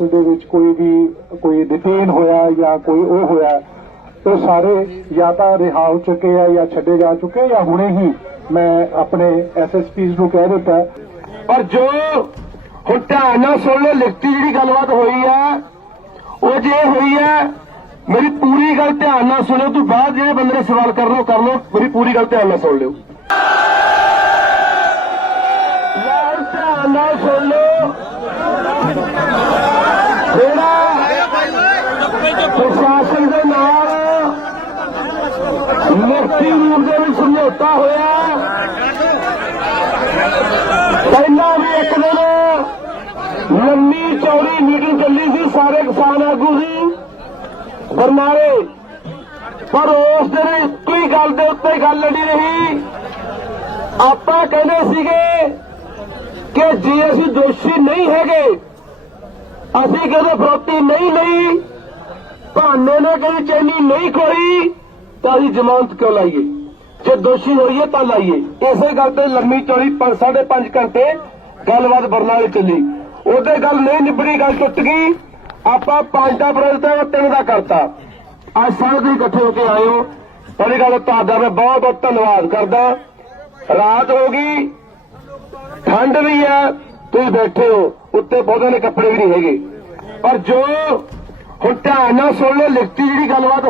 ਦੇ ਵਿੱਚ ਕੋਈ ਵੀ, ਕੋਈ ਡਿਟੇਨ ਹੋਇਆ ਜਾਂ ਕੋਈ ਉਹ ਹੋਇਆ, ਉਹ ਸਾਰੇ ਜਾਂ ਤਾਂ ਰਿਹਾ ਹੋ ਚੁੱਕੇ ਆ ਜਾਂ ਛੱਡੇ ਜਾ ਚੁੱਕੇ ਜਾਂ ਹੁਣੇ ਹੀ ਮੈਂ ਆਪਣੇ ਐਸਐਸਪੀਜ਼ ਨੂੰ ਕਹਿ ਦਿੱਤਾ। ਪਰ ਜੋ ਹੁਣ ਧਿਆਨ ਨਾਲ ਸੁਣ ਲਓ, ਲਿਖਤੀ ਜਿਹੜੀ ਗੱਲਬਾਤ ਹੋਈ ਆ, ਉਹ ਜੇ ਹੋਈ ਹੈ ਮੇਰੀ ਪੂਰੀ ਗੱਲ ਧਿਆਨ ਨਾਲ ਸੁਣਿਓ ਤੋਂ ਬਾਅਦ ਜਿਹੜੇ ਬੰਦੇ ਨੇ ਸਵਾਲ ਕਰ ਲਓ ਕਰ ਲਓ, ਮੇਰੀ ਪੂਰੀ ਗੱਲ ਧਿਆਨ ਨਾਲ ਸੁਣ ਲਿਓ ਯਾਰ ਧਿਆਨ ਨਾਲ ਸੁਣ ਲਓ ਜਿਹੜਾ ਪ੍ਰਸ਼ਾਸਨ ਦੇ ਨਾਲ ਲਿਖਤੀ ਰੂਪ ਦੇ ਵਿੱਚ ਹੋਇਆ। ਪਹਿਲਾਂ ਵੀ ਇੱਕ ਦਿਨ ਲੰਮੀ ਚੌੜੀ ਮੀਟਿੰਗ ਚੱਲੀ ਸੀ ਸਾਰੇ ਕਿਸਾਨ ਆਗੂ ਸੀ ਬਰਨਾਲੇ ਪਰ ਉਸ ਦਿਨ ਇੱਕੋ ਹੀ ਗੱਲ ਦੇ ਉੱਤੇ ਗੱਲ ਲੜੀ ਰਹੀ। ਆਪਾਂ ਕਹਿੰਦੇ ਸੀਗੇ ਕਿ ਜੇ ਅਸੀਂ ਦੋਸ਼ੀ ਨਹੀਂ ਹੈਗੇ, ਅਸੀਂ ਕਦੇ ਫਰੋਤੀ ਨਹੀਂ ਲਈ, ਭਾਨੇ ਨੇ ਕਦੀ ਚੈਨੀ ਨਹੀਂ ਖੋਈ ਤਾਂ ਅਸੀਂ ਜ਼ਮਾਨਤ ਕਿਉਂ ਲਾਈਏ? ਜੇ ਦੋਸ਼ੀ ਹੋਈਏ ਤਾਂ ਲਾਈਏ। ਇਸੇ ਗੱਲ ਤੇ ਲੰਮੀ ਚੌੜੀ 5.5 ਘੰਟੇ ਗੱਲਬਾਤ ਬਰਨਾਲੇ ਚੱਲੀ। ਉਹਦੇ ਗੱਲ ਨਹੀਂ ਨਿਬੜੀ, ਗੱਲ ਟੁੱਟ ਗਈ। ਆਪਾਂ ਪੰਜ ਦਾ ਵਿਰੋਧ ਤਿੰਨ ਦਾ ਕਰਤਾ। ਅੱਜ ਸਾਰੇ ਤੁਸੀਂ ਇਕੱਠੇ ਹੋ ਕੇ ਆਏ ਹੋ। ਪਹਿਲੀ ਗੱਲ ਤੁਹਾਡਾ ਮੈਂ ਬਹੁਤ ਬਹੁਤ ਧੰਨਵਾਦ ਕਰਦਾ। ਰਾਤ ਹੋ ਗਈ। ਠੰਡ ਵੀ ਹੈ ਤੁਸੀਂ ਬੈਠੇ ਹੋ। ਉੱਤੇ ਬਹੁਤਾਂ ਦੇ ਕੱਪੜੇ ਵੀ ਨਹੀਂ ਹੈਗੇ। ਪਰ ਜੋ ਹੁਣ ਧਿਆਨ ਨਾਲ ਸੁਣ ਲਓ, ਲਿਖਤੀ ਜਿਹੜੀ ਗੱਲਬਾਤ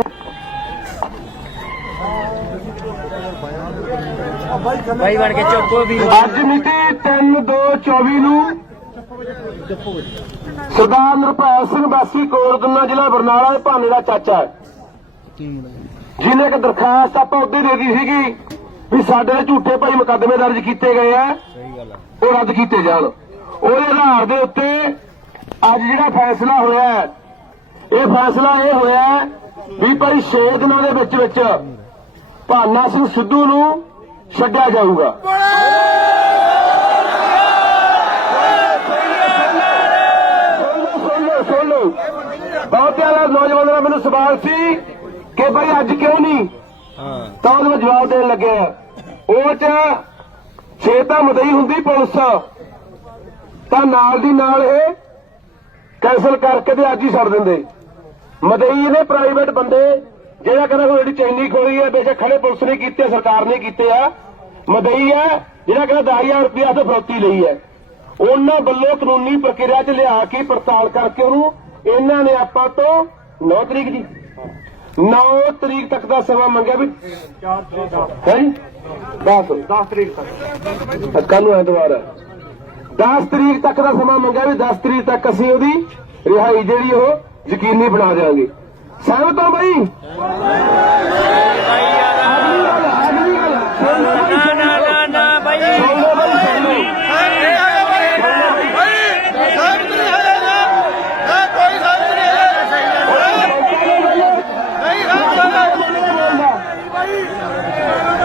ਭਾਈ ਬਣ ਕੇ ਚੁੱਕੋ ਵੀ। ਅੱਜ ਮਿਤੀ 3/2/24 ਨੂੰ ਸਰਦਾਰ ਨਿਰਭੈ ਸਿੰਘ ਵਾਸੀ ਕੋਰਦਨਾ ਜ਼ਿਲ੍ਹਾ ਬਰਨਾਲਾ ਦੇ ਭਾਨੇ ਦਾ ਚਾਚਾ ਹੈ। ਜਿਹਨੇ ਇੱਕ ਦਰਖਾਸਤ ਆਪਾਂ ਉਹਦੇ ਦੇ ਦਿੱਤੀ ਸੀਗੀ ਵੀ ਸਾਡੇ ਤੇ ਝੂਠੇ ਭਾਈ ਮੁਕੱਦਮੇ ਦਰਜ ਕੀਤੇ ਗਏ ਆ, ਉਹ ਰੱਦ ਕੀਤੇ ਜਾਣ। ਉਹਦੇ ਆਧਾਰ ਦੇ ਉੱਤੇ ਅੱਜ ਜਿਹੜਾ ਫੈਸਲਾ ਹੋਇਆ ਇਹ ਫੈਸਲਾ ਇਹ ਹੋਇਆ ਵੀ ਭਾਈ 6 ਦਿਨਾਂ ਦੇ ਵਿੱਚ ਵਿੱਚ ਭਾਨਾ ਸਿੰਘ ਸਿੱਧੂ ਨੂੰ ਛੱਡਿਆ ਜਾਊਗਾ। ਸੁਣ ਲਓ ਨੌਜਵਾਨਾਂ ਮੈਨੂੰ ਸਵਾਲ ਸੀ ਕਿ ਭਾਈ ਅੱਜ ਕਿਉਂ ਨਹੀਂ? ਤਾਂ ਉਹਨੂੰ ਜਵਾਬ ਦੇਣ ਲੱਗਿਆ ਉਹ ਚ ਛੇ ਤਾਂ ਮਦਈ ਹੁੰਦੀ ਪੁਲਿਸ। ਤਾਂ ਨਾਲ ਦੀ ਨਾਲ ਇਹ ਕੈਂਸਲ ਕਰਕੇ ਤੇ ਅੱਜ ਹੀ ਛੱਡ ਦਿੰਦੇ। ਮਦਈ ਨੇ ਪ੍ਰਾਈਵੇਟ ਬੰਦੇ ਜਿਹੜਾ ਕਹਿੰਦਾ ਕੋਈ ਜਿਹੜੀ ਚੈਨੀ ਖੋਲੀ ਹੈ ਬੇਸ਼ੱਕ ਖੜੇ ਪੁਲਿਸ ਨੇ ਕੀਤੇ ਸਰਕਾਰ ਨੇ ਕੀਤੇ ਆ ਮਦਈ ਹੈ ਜਿਹੜਾ ਕਹਿੰਦਾ 10000 ਰੁਪਇਆ ਤੇ ਫਰੋਤੀ ਲਈ ਹੈ। ਉਹਨਾਂ ਵੱਲੋਂ ਕਾਨੂੰਨੀ ਪ੍ਰਕਿਰਿਆ 'ਚ ਲਿਆ ਕੇ ਪੜਤਾਲ ਕਰਕੇ ਉਹਨੂੰ ਇਹਨਾਂ ਨੇ ਆਪਾਂ ਤੋਂ 9 ਤਰੀਕ ਦੀ 9 ਤਰੀਕ ਤੱਕ ਦਾ ਸਮਾਂ ਮੰਗਿਆ ਵੀ 4 ਤਰੀਕ ਹੈ 10 10 ਤਰੀਕ ਤੱਕ। ਕੱਲ ਨੂੰ ਐਤਵਾਰ ਹੈ। 10 ਤਰੀਕ ਤੱਕ ਦਾ ਸਮਾਂ ਮੰਗਿਆ ਵੀ 10 ਤਰੀਕ ਤੱਕ ਅਸੀਂ ਉਹਦੀ ਰਿਹਾਈ ਜਿਹੜੀ ਉਹ ਯਕੀਨੀ ਬਣਾ ਦੇਵਾਂਗੇ ਸਹਿਮਤ ਹੋ ਬਈ। ਲਓ ਬਈ, ਨਾ ਨਾ ਨਾ ਨਾ ਲਓ ਬਈ, ਲਓ।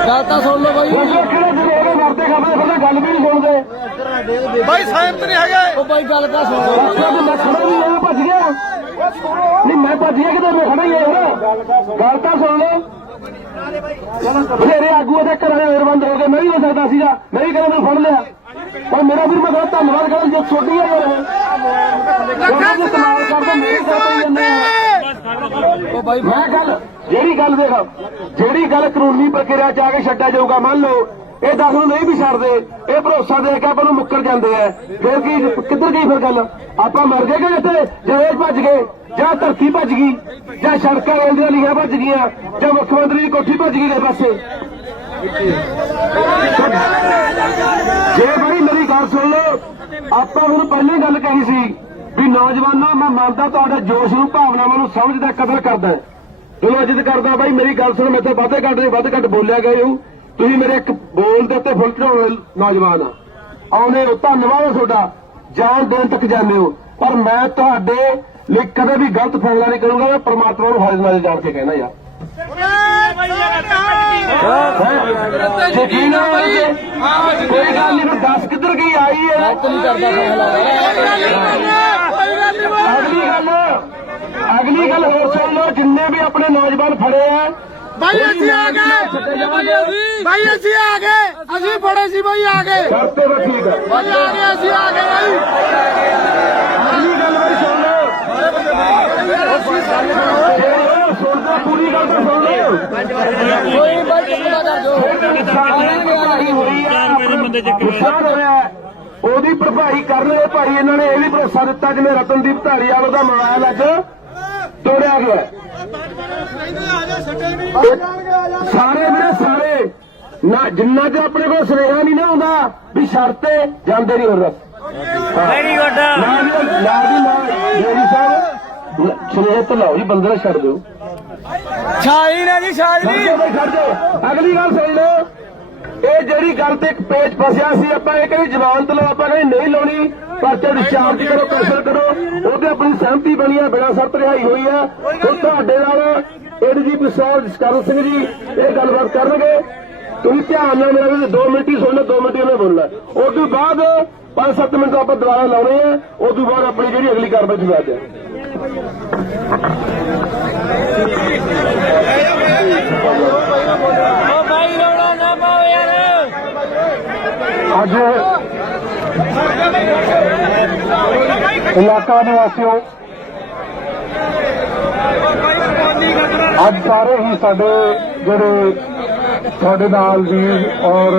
ਗੱਲ ਤਾਂ ਸੁਣ ਲਓ ਤਾਂ ਗੱਲ ਵੀ ਨਹੀਂ ਸੁਣਦੇ। ਭਾਈ ਸਾਹਿਬ ਨਹੀਂ ਹੈਗੇ। ਉਹ ਭਾਈ ਗੱਲ ਤਾਂ ਸੁਣ ਤੇ ਮੈਂ ਖੜਾ ਵੀ ਹੋਇਆ ਭੱਜ ਗਿਆ। ਨਹੀਂ ਮੈਂ ਭੱਜ ਗਿਆ ਕਿਤੇ ਮੈਂ ਖੜਾ ਹੀ ਹੋਇਆ ਗੱਲ ਤਾਂ ਸੁਣ ਲਓ। ਬਥੇਰੇ ਆਗੂ ਉਹਦੇ ਘਰਾਂ ਦੇ ਹੋਰ ਬੰਦ ਹੋ ਗਏ ਮੈਂ ਵੀ ਹੋ ਸਕਦਾ ਸੀਗਾ ਮੈਂ ਵੀ ਕਹਿੰਦਾ ਮੈਨੂੰ ਫੜ ਲਿਆ। ਪਰ ਮੇਰਾ ਵੀਰ ਮੈਂ ਧੰਨਵਾਦ ਕਰਾਂ ਜੋ ਛੋਟੀ ਹੈ ਯਾਰ ਦੇ ਕਰਦੇ ਮੇਰੇ ਸਾਥ ਆ ਉਹ ਭਾਈ ਮੈਂ ਗੱਲ ਜਿਹੜੀ ਗੱਲ ਦੇਖ ਜਿਹੜੀ ਗੱਲ ਕਾਨੂੰਨੀ ਪ੍ਰਕਿਰਿਆ ਚ ਆ ਕੇ ਛੱਡਿਆ ਜਾਊਗਾ ਮੰਨ ਲਓ। ਇਹ ਦਸ ਨੂੰ ਨਹੀਂ ਵੀ ਛੱਡਦੇ, ਇਹ ਭਰੋਸਾ ਦੇ ਕੇ ਆਪਾਂ ਨੂੰ ਮੁੱਕਰ ਜਾਂਦੇ ਆ। ਫਿਰ ਕੀ, ਕਿੱਧਰ ਗਈ ਫਿਰ ਗੱਲ? ਆਪਾਂ ਮਰ ਗਏ ਕਿ ਇੱਥੇ? ਜੇਲ੍ਹ ਭੱਜ ਗਏ, ਜਾਂ ਧਰਤੀ ਭੱਜ ਗਈ, ਜਾਂ ਸੜਕਾਂ ਰੇਲਦੀਆਂ ਲੀਆਂ ਭੱਜ ਗਈਆਂ, ਜਾਂ ਮੁੱਖ ਮੰਤਰੀ ਦੀ ਕੋਠੀ ਭੱਜ ਗਈ ਦੇ ਪਾਸੇ। ਜੇ ਬਈ ਮੇਰੀ ਗੱਲ ਸੁਣ ਲਓ, ਆਪਾਂ ਹੁਣ ਪਹਿਲਾਂ ਗੱਲ ਕਹੀ ਸੀ ਵੀ ਨੌਜਵਾਨਾਂ, ਮੈਂ ਮੰਨਦਾ ਤੁਹਾਡੇ ਜੋਸ਼ ਨੂੰ, ਭਾਵਨਾਵਾਂ ਨੂੰ ਸਮਝਦਾ, ਕਦਰ ਕਰਦਾ। ਚਲੋ ਇੱਜ਼ਤ ਕਰਦਾ, ਬਾਈ ਮੇਰੀ ਗੱਲ ਸੁਣ ਮੈਥੇ ਵਾਧੇ ਘੱਟ ਦੇ ਵੱਧ ਘੱਟ ਬੋਲਿਆ ਗਿਆ ਹੋ। ਤੁਸੀਂ ਮੇਰੇ ਇੱਕ ਬੋਲ ਦੇ ਉੱਤੇ ਫੁੱਲ ਚੜਾਉਣ ਵਾਲੇ ਨੌਜਵਾਨ ਆ। ਆਉਂਦੇ ਹੋ ਧੰਨਵਾਦ ਹੈ ਤੁਹਾਡਾ। ਜਾਨ ਦੇਣ ਤੱਕ ਜਾਂਦੇ ਹੋ। ਪਰ ਮੈਂ ਤੁਹਾਡੇ ਲਈ ਕਦੇ ਵੀ ਗਲਤ ਫੈਸਲਾ ਨਹੀਂ ਕਰੂੰਗਾ ਮੈਂ ਪ੍ਰਮਾਤਮਾ ਨੂੰ ਹਾਜ਼ਰ ਨਾਜ਼ਰ ਜਾਣ ਕੇ ਕਹਿਣਾ ਯਾਰ। ਯਕੀਨ ਕੋਈ ਗੱਲ ਨਹੀਂ ਦੱਸ ਕਿੱਧਰ ਗਈ ਆਈ ਹੈ? ਅਗਲੀ ਗੱਲ ਅਗਲੀ ਗੱਲ ਹੋਰ ਸੁਣ ਲਓ ਜਿੰਨੇ ਵੀ ਆਪਣੇ ਨੌਜਵਾਨ ਫੜੇ ਆ ਭਾਈ ਅਸੀਂ ਆ ਗਏ। ਭਾਈ ਅਸੀਂ ਆ ਗਏ। ਅਸੀਂ ਫੜੇ ਸੀ ਭਾਈ ਆ ਗਏ। ਕਰਤੇ ਤਾਂ ਠੀਕ ਹੈ ਭਾਈ ਆ ਗਏ ਅਸੀਂ ਆ ਗਏ ਭਾਈ ਅਗਲੀ ਗੱਲ ਵੀ ਸੁਣ ਲਓ। ਸੁਣਦਾ ਪੂਰੀ ਗੱਲ ਤਾਂ ਸੁਣ ਲਓ। ਕੋਈ ਭਾਈ ਚੁੱਪ ਕਰ ਜੋ ਨੁਕਸਾਨ ਹੋਇਆ ਉਹਦੀ ਭਰਪਾਈ ਕਰਨ ਦੇ ਭਾਈ ਇਹਨਾਂ ਨੇ ਇਹ ਵੀ ਭਰੋਸਾ ਦਿੱਤਾ ਜਿਵੇਂ ਰਤਨਦੀਪ ਧਾਲੀਵਾਲ ਦਾ ਮੋਬਾਈਲ ਅੱਜ ਤੋੜਿਆ ਗਿਆ ਸਾਰੇ ਵੀਰੇ ਸਾਰੇ। ਨਾ ਜਿੰਨਾ ਚ ਆਪਣੇ ਕੋਲ ਸੁਨੇਹਾ ਨਹੀਂ ਨਾ ਆਉਂਦਾ ਵੀ ਸ਼ਰਤੇ ਜਾਂਦੇ ਨਹੀਂ ਹੋਰ। ਵੈਰੀ ਗੁੱਡ ਨਾ ਜੀ ਨਾ ਜੀ ਸਾਹਿਬ ਸੁਨੇਹੇ ਤਾਂ ਲਾਓ ਜੀ ਬੰਦੇ ਨੂੰ ਛੱਡ ਦਿਓ। ਛਾਈ ਨਾ ਜੀ ਛਾਈ ਛੱਡ ਦਿਓ ਅਗਲੀ ਗੱਲ ਸੁਣ ਲਓ। ਇਹ ਜਿਹੜੀ ਗੱਲ ਤੇ ਇੱਕ ਪੇਜ ਫਸਿਆ ਸੀ ਆਪਾਂ ਇਹ ਕਹਿੰਦੇ ਜ਼ਮਾਨਤ ਲਓ ਆਪਾਂ ਕਹਿੰਦੇ ਨਹੀਂ ਲਾਉਣੀ। ਪਰਚਾ ਡਿਸਚਾਰਜ ਕਰੋ ਕੈਂਸਲ ਕਰੋ। ਉਹਦੇ ਆਪਣੀ ਸਹਿਮਤੀ ਬਣੀ ਆ ਬਿਨਾਂ ਸ਼ਰਤ ਰਿਹਾਈ ਹੋਈ ਆ। ਉਹ ਤੁਹਾਡੇ ਨਾਲ ਸਾਹਿਬ ਜਸਕਰਨ ਸਿੰਘ ਜੀ, ਇਹ ਗੱਲਬਾਤ ਕਰਨਗੇ। ਤੁਸੀਂ ਧਿਆਨ ਨਾਲ ਮੇਰਾ ਵੀ 2 ਮਿੰਟ ਹੀ ਸੁਣਨਾ 2 ਮਿੰਟ ਹੀ ਉਹਨੇ ਬੋਲਣਾ। ਉਸ ਤੋਂ ਬਾਅਦ 5-7 ਮਿੰਟ ਆਪਾਂ ਦੁਬਾਰਾ ਲਾਉਣੇ ਆ ਉਸ ਤੋਂ ਬਾਅਦ ਆਪਣੀ ਜਿਹੜੀ ਅਗਲੀ ਕਾਰਵਾਈ ਦੀ ਬਾਤ ਹੈ। ਅੱਜ ਇਲਾਕਾ ਨਿਵਾਸੀਓ ਅੱਜ ਸਾਰੇ ਹੀ ਸਾਡੇ ਜਿਹੜੇ ਤੁਹਾਡੇ ਨਾਲ ਵੀਰ ਔਰ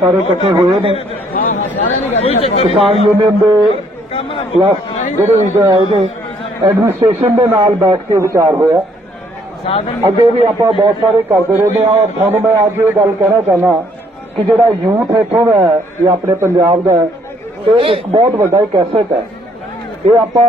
ਸਾਰੇ ਇਕੱਠੇ ਹੋਏ ਨੇ। ਕਿਸਾਨ ਯੂਨੀਅਨ ਦੇ ਪਲੱਸ ਜਿਹੜੇ ਵੀ ਆਏ ਨੇ ਐਡਮਿਨਿਸਟ੍ਰੇਸ਼ਨ ਦੇ ਨਾਲ ਬੈਠ ਕੇ ਵਿਚਾਰ ਹੋਇਆ। ਅੱਗੇ ਵੀ ਆਪਾਂ ਬਹੁਤ ਸਾਰੇ ਕਰਦੇ ਰਹਿੰਦੇ ਆ ਔਰ ਤੁਹਾਨੂੰ ਮੈਂ ਅੱਜ ਇਹ ਗੱਲ ਕਹਿਣਾ ਚਾਹਨਾ ਕਿ ਜਿਹੜਾ ਯੂਥ ਇੱਥੋਂ ਦਾ ਹੈ ਇਹ ਆਪਣੇ ਪੰਜਾਬ ਦਾ ਹੈ, ਇਹ ਇੱਕ ਬਹੁਤ ਵੱਡਾ ਇੱਕ ਐਸੈਟ ਹੈ। ਇਹ ਆਪਾਂ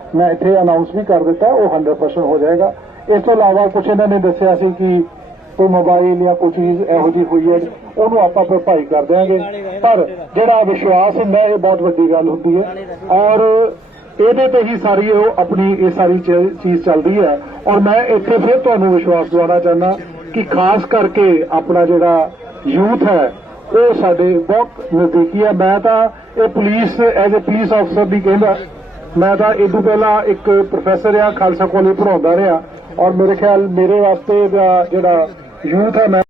ਮੈਂ ਇੱਥੇ ਅਨਾਉਂਸ ਵੀ ਕਰ ਦਿੱਤਾ, ਉਹ 100% ਹੋ ਜਾਏਗਾ। ਇਸ ਤੋਂ ਇਲਾਵਾ ਕੁਝ ਇਹਨਾਂ ਨੇ ਦੱਸਿਆ ਸੀ ਕਿ ਕੋਈ ਮੋਬਾਈਲ ਜਾਂ ਕੋਈ ਚੀਜ਼ ਇਹੋ ਜਿਹੀ ਹੋਈ ਹੈ, ਉਹਨੂੰ ਆਪਾਂ ਭਰਪਾਈ ਕਰ ਦਿਆਂਗੇ। ਪਰ ਜਿਹੜਾ ਵਿਸ਼ਵਾਸ ਹੁੰਦਾ ਇਹ ਬਹੁਤ ਵੱਡੀ ਗੱਲ ਹੁੰਦੀ ਹੈ। ਔਰ ਇਹਦੇ ਤੇ ਹੀ ਸਾਰੀ ਉਹ ਆਪਣੀ ਇਹ ਸਾਰੀ ਚੀਜ਼ ਚੱਲਦੀ ਹੈ। ਔਰ ਮੈਂ ਇੱਥੇ ਫਿਰ ਤੁਹਾਨੂੰ ਵਿਸ਼ਵਾਸ ਦਿਵਾਉਣਾ ਚਾਹੁੰਦਾ ਕਿ ਖਾਸ ਕਰਕੇ ਆਪਣਾ ਜਿਹੜਾ ਯੂਥ ਹੈ, ਉਹ ਸਾਡੇ ਬਹੁਤ ਨਜ਼ਦੀਕੀ ਹੈ। ਮੈਂ ਤਾਂ ਇਹ ਪੁਲਿਸ ਐਜ਼ ਅ ਪੁਲਿਸ ਅਫਸਰ ਵੀ ਕਹਿੰਦਾ ਮੈਂ ਤਾਂ ਇਹ ਤੋਂ ਪਹਿਲਾਂ ਇੱਕ ਪ੍ਰੋਫੈਸਰ ਆ, ਖਾਲਸਾ ਕਾਲਜ ਪੜਾਉਂਦਾ ਰਿਹਾ ਔਰ ਮੇਰੇ ਖਿਆਲ ਮੇਰੇ ਵਾਸਤੇ ਦਾ ਜਿਹੜਾ ਯੂਥ ਹੈ ਮੈਂ